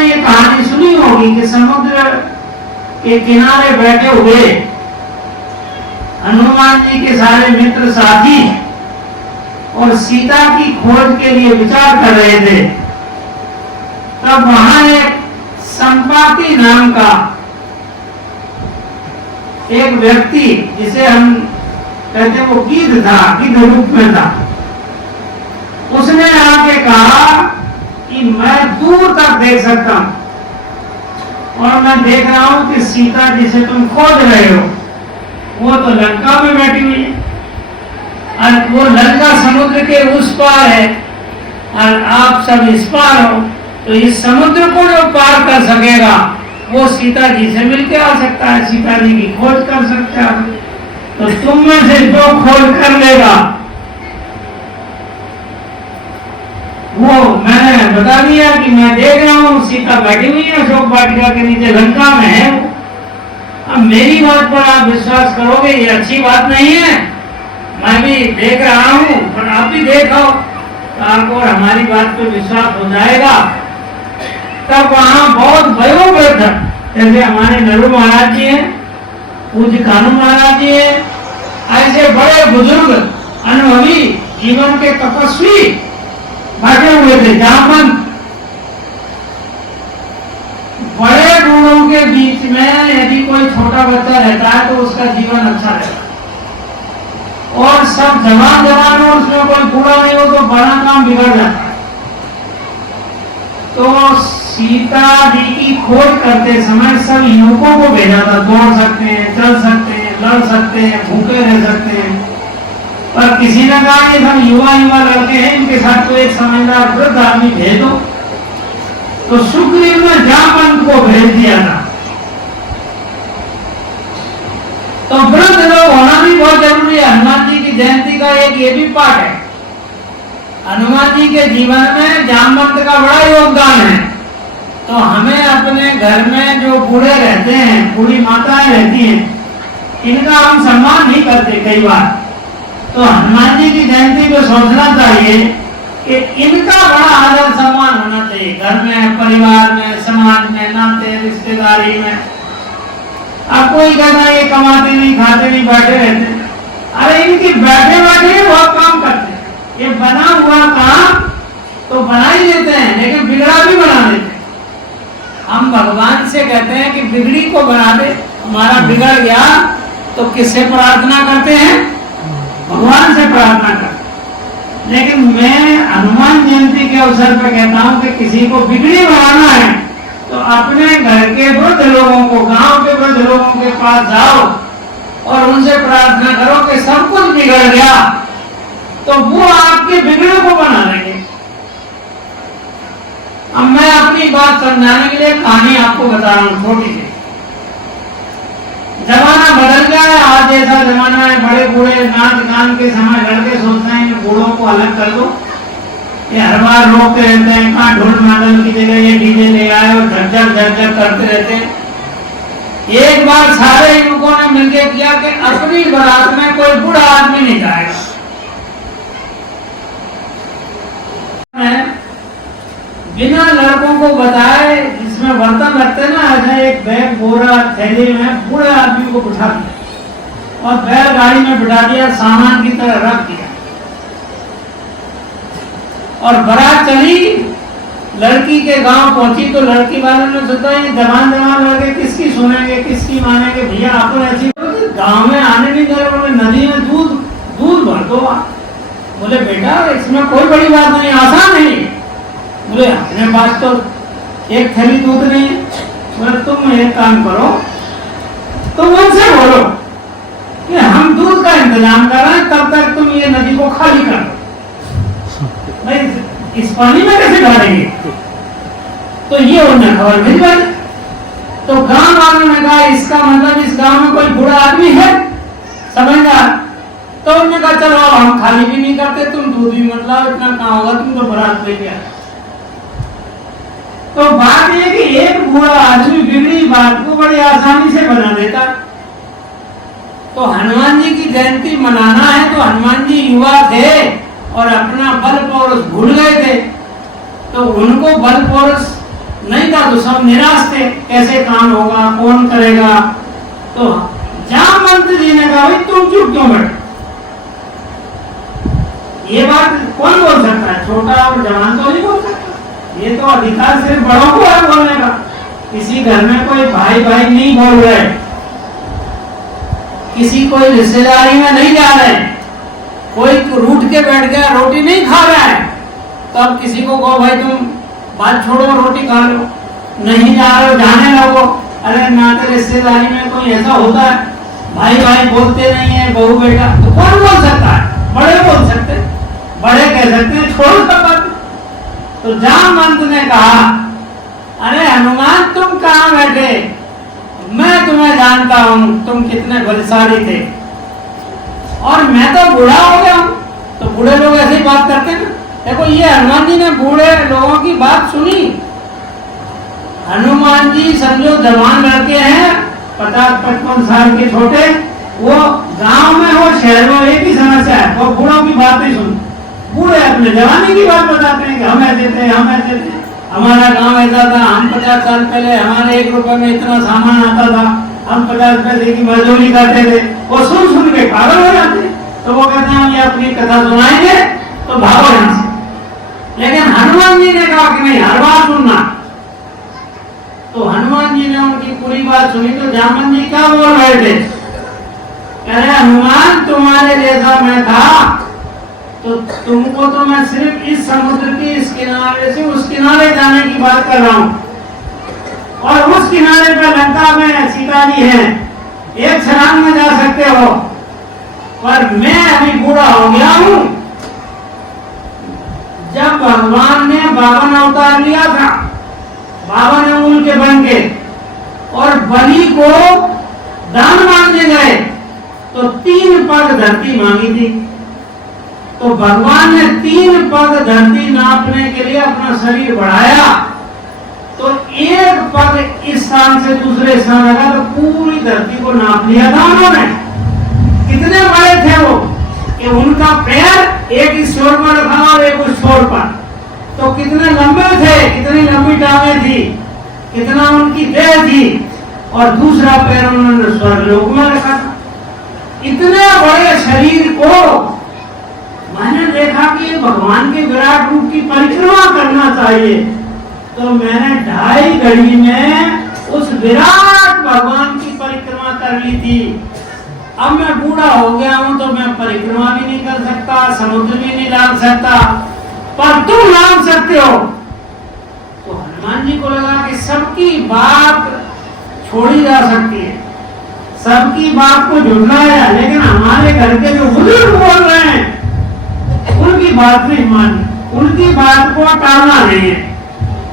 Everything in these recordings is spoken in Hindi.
आपने ये कहानी सुनी होगी कि समुद्र के किनारे बैठे हुए हनुमान जी के सारे मित्र साथी और सीता की खोज के लिए विचार कर रहे थे। तब वहां एक संपाति नाम का एक व्यक्ति, जिसे हम कहते वो गिद्ध था, गिद्ध रूप में था, उसने आके कहा कि मैं दूर तक देख सकता हूं और मैं देख रहा हूं कि सीता जिसे तुम खोज रहे हो वो तो लंका में बैठी हुई है और वो लंका समुद्र के उस पार है और आप सब इस पार हो। तो इस समुद्र को जो पार कर सकेगा वो सीता जी से मिलके आ सकता है, सीता जी की खोज कर सकता है। तो तुम में से जो खोज कर लेगा वो, मैंने बता दिया कि मैं देख रहा हूँ सीता बैठी हुई है अशोक वाटिका के नीचे, लंका में है। अब मेरी बात पर आप विश्वास करोगे, ये अच्छी बात नहीं है। मैं भी देख रहा हूँ पर आप भी देखो तो आपको और हमारी बात पर विश्वास हो जाएगा। तब वहां बहुत वयोवृद्ध, जैसे हमारे नरू महाराज जी हैं, पूज्य कानू महाराज जी हैं, ऐसे बड़े बुजुर्ग अनुभवी जीवन के तपस्वी बैठे हुए थे। जामवंत बड़े बूढ़ों के बीच में यदि कोई छोटा बच्चा रहता है तो उसका जीवन अच्छा रहता है, और सब जवान जवान हो, उसमें कोई बूढ़ा नहीं हो तो बड़ा काम बिगड़ जाता है। तो सीता जी की खोज करते समय सब युवकों को भेजा था, दौड़ सकते हैं, चल सकते हैं, लड़ सकते हैं, भूखे रह सकते हैं, पर किसी ने कहा ये सब युवा लड़के हैं, इनके साथ कोई एक समझदार वृद्ध आदमी भेज दो। तो सुग्रीव ने जामवंत को भेज दिया था। तो वृद्ध लोग होना भी बहुत जरूरी है। हनुमान जी की जयंती का एक ये भी पाठ है। हनुमान जी के जीवन में जामवंत का बड़ा योगदान है। तो हमें अपने घर में जो बूढ़े रहते हैं, बूढ़ी माताएं रहती हैं, इनका हम सम्मान नहीं करते कई बार। तो हनुमान जी की जयंती को सोचना चाहिए कि इनका बड़ा आदर सम्मान होना चाहिए, घर में, परिवार में, समाज में, नाते रिश्तेदारी में। अब कोई कहता है ये कमाते नहीं, खाते नहीं, बैठे रहते। अरे इनकी बैठे बैठे बहुत काम करते हैं। ये बना हुआ काम तो बना ही देते हैं, लेकिन बिगड़ा भी बना देते हैं। हम भगवान से कहते हैं कि बिगड़ी को बना दे, हमारा बिगड़ गया तो किससे प्रार्थना करते हैं? भगवान से प्रार्थना करते। लेकिन मैं हनुमान जयंती के अवसर पर कहता हूं कि किसी को बिगड़ी बनाना है तो अपने घर के वृद्ध लोगों को, गांव के वृद्ध लोगों के पास जाओ और उनसे प्रार्थना करो कि सब कुछ बिगड़ गया, तो वो आपके बिगड़े को बना देंगे। अब मैं अपनी बात समझाने के लिए कहानी आपको बता रहा हूँ, छोटी सी। जमाना बदल गया है, आज जैसा जमाना है, बड़े बूढ़े नाच गान के समय लड़के सोचते हैं कि बूढ़ों को अलग कर दो। ये हर बार रोकते रहते हैं, कहाँ ढोल मादल की जगह ये डीजे ले आए और झकझक झकझक करते रहते हैं। एक बार सारे युवकों ने मिलकर किया कि अपनी बारात में कोई बूढ़ा आदमी नहीं जाएगा। बिना लड़कों को बताए, जिसमें बर्तन रखते ना, ऐसा एक बैग बोरा थैली में बूढ़े आदमी को बिठा दिया और बैलगाड़ी में बिठा दिया, सामान की तरह रख दिया और बारात चली। लड़की के गांव पहुंची तो लड़की वालों ने सोचा ये जवान लड़के किसकी सुनेंगे, किसकी मानेंगे। भैया आपको ऐसी गांव में आने नहीं दे, बोले नदी में दूध भर दो। बोले बेटा इसमें कोई बड़ी बात नहीं, आसान नहीं। बोले अपने पास तो एक थैली दूध नहीं है। बोले तुम एक काम करो, तुम उनसे बोलो कि हम दूध का इंतजाम कर रहे हैं, तब तक तुम ये नदी को खाली कर दो। भाई इस पानी में कैसे डालेंगे? तो ये उन्हें खबर मिल गई। तो गांव वालों ने कहा इसका मतलब इस गांव में कोई बूढ़ा आदमी है समझदार। तो उन्होंने कहा चलो हम खाली भी नहीं करते, तुम दूध भी मत लाओ, इतना कहाँ होगा, तुम तो बारात लेके आए। तो बात यह कि एक बूढ़ा आदमी बिगड़ी बात को बड़ी आसानी से बना देता। तो हनुमान जी की जयंती मनाना है तो हनुमान जी युवा थे और अपना बल पौरुष भूल गए थे, तो उनको बल पौरुष नहीं था बेटा तो सब निराश थे, कैसे काम होगा, कौन करेगा। तो जामवंत जी ने कहा, भाई तुम चुप क्यों बैठे? ये बात कौन बोल सकता है? छोटा और जवान तो नहीं बोल सकता। ये तो अधिकार सिर्फ बड़ों को है बोलने का। किसी घर में कोई भाई भाई नहीं बोल रहे, किसी कोई रिश्तेदारी में नहीं जा रहे, कोई रूठ के बैठ गया रोटी नहीं खा रहा है, तब किसी को कहो भाई तुम बात छोड़ो रोटी खा लो, नहीं जा रहे हो जाने लगो। अरे नाते रिश्तेदारी में कोई ऐसा होता है, भाई भाई बोलते नहीं है, बहू बेटा, तो कौन बोल सकता है? बड़े बोल सकते, बड़े कह सकते हैं छोड़ो सब बात। तो जामवंत ने कहा, अरे हनुमान तुम कहाँ बैठे, मैं तुम्हें जानता हूं, तुम कितने बलशाली थे, और मैं तो बूढ़ा हो गया हूं। तो बूढ़े लोग ऐसे ही बात करते हैं। देखो ये हनुमान जी ने बूढ़े लोगों की बात सुनी। हनुमान जी समझो जवान लड़के हैं, 50-55 साल के छोटे, वो गांव में हो शहर में एक ही समस्या है, वो बूढ़ों की बात नहीं सुनते। बूढ़े अपने जवानी की बात बताते हैं कि हम ऐसे थे, हम ऐसे थे, हमारा गांव ऐसा था, हम 50 साल पहले हमारे 1 रुपए में इतना सामान आता था, हम 50 पैसे की मजदूरी करते थे। वो सुन सुन के पागल हो जाते। तो वो कहते हैं हम ये अपनी कथा सुनाएंगे तो भागो यहाँ से। लेकिन हनुमान जी ने कहा कि नहीं, हर बात सुनना। तो हनुमान जी ने उनकी पूरी बात सुनी। तो जामवंत जी क्या बोल रहे थे? कह रहे हनुमान तुम्हारे जैसा मैं था तो तुमको तो मैं सिर्फ इस समुद्र की इस किनारे से उस किनारे जाने की बात कर रहा हूँ, और उस किनारे पर लंका में सीता जी है, एक छलांग में जा सकते हो। पर मैं अभी बूढ़ा हो गया हूँ। जब भगवान ने 52 अवतार लिया था, 52 अंगुल के बन के, और बलि को दान मांगने गए तो 3 पग धरती मांगी थी। तो भगवान ने 3 पग धरती नापने के लिए अपना शरीर बढ़ाया, तो 1 पग इस स्थान से दूसरे स्थान लगा तो पूरी धरती को नाप लिया था उन्होंने। कितने बड़े थे वो कि उनका पैर एक इस छोर पर रखा और एक उस छोर पर, तो कितने लंबे थे, कितनी लंबी टांगें थी, कितना उनकी देह थी, और दूसरा पैर उन्होंने स्वर्गलोक में रखा था। इतने बड़े शरीर को मैंने देखा कि भगवान के विराट रूप की परिक्रमा करना चाहिए, तो मैंने 2.5 घड़ी में उस विराट भगवान की परिक्रमा कर ली थी। अब मैं बूढ़ा हो गया हूं तो मैं परिक्रमा भी नहीं कर सकता, समुद्र भी नहीं लांग सकता, पर तुम लांग सकते हो। तो हनुमान जी को लगा कि सबकी बात छोड़ी जा सकती है, सबकी बात को झुठलाया, लेकिन हमारे घर के जो बुजुर्ग बोल रहे हैं उनकी बात नहीं मानी, उनकी बात को टालना नहीं है।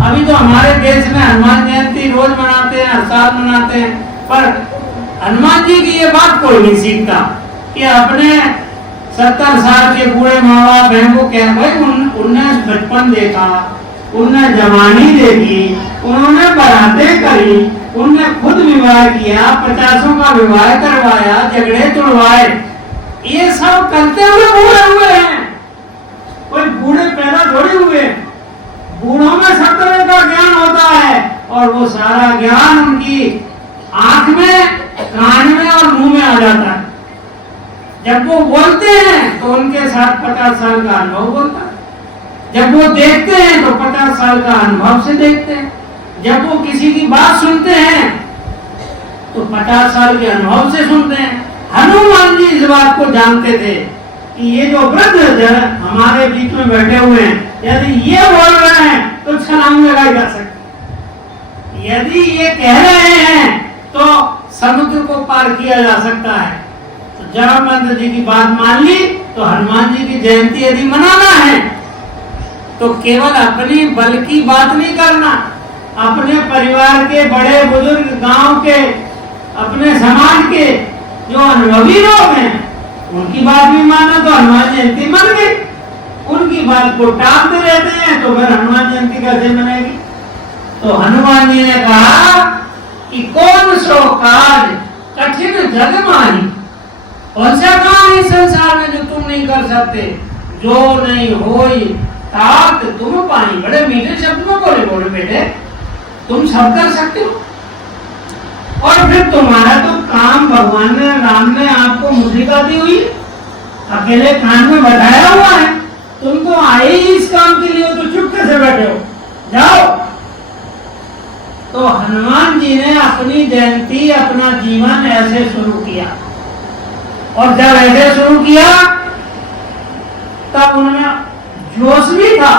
अभी तो हमारे देश में हनुमान जयंती रोज मनाते हैं, हर साल मनाते हैं, पर हनुमान जी की ये बात कोई नहीं सीखता कि अपने 70 साल के बूढ़े माँ बाप बहन को कह, भाई उनने बचपन देखा, उनने जवानी देखी, उन्होंने बारातें करी, उनने खुद विवाह किया, 50 का विवाह करवाया, झगड़े तुड़वाए, ये सब करते हुए बूढ़े हुए हैं। कोई बूढ़े पैदा थोड़ी हुए, बूढ़ों में सब तरह का ज्ञान होता है, और वो सारा ज्ञान उनकी आंख में, कान में और मुंह में आ जाता है। जब वो बोलते हैं तो उनके साथ 50 साल का अनुभव बोलता है, जब वो देखते हैं तो 50 साल का अनुभव से देखते हैं, जब वो किसी की बात सुनते हैं तो 50 साल के अनुभव से सुनते हैं। हनुमान जी इस बात को जानते थे कि ये जो वृद्ध हमारे बीच में बैठे हुए हैं, यदि ये बोल रहे हैं तो छलांग लगाई जा सकती, यदि ये कह रहे हैं तो समुद्र को पार किया जा सकता है। तो जामवंत जी की बात मान ली। तो हनुमान जी की जयंती यदि मनाना है तो केवल अपनी बल की बात नहीं करना, अपने परिवार के बड़े बुजुर्ग, गांव के, अपने समाज के जो अनुभवी लोग हैं उनकी बात भी माना तो हनुमान जयंती मन गई। उनकी बात को टालते रहते हैं तो फिर हनुमान जयंती कैसे मनेगी? तो हनुमान जी ने कहा कि कौन सो काज कठिन जग माही, कौन सा काम इस संसार में जो तुम नहीं कर सकते, जो नहीं होई तात तुम पाई। बड़े मीठे शब्द में बोले बेटे, तुम सब कर सकते हो। और फिर तुम्हारा तो काम भगवान ने, राम ने आपको मुद्रिका दी हुई है, अकेले कान में बताया हुआ है, तुम तो आए ही इस काम के लिए, तो चुप कैसे बैठे हो, जाओ। तो हनुमान जी ने अपनी जयंती, अपना जीवन ऐसे शुरू किया, और जब ऐसे शुरू किया तब उनमें जोश भी था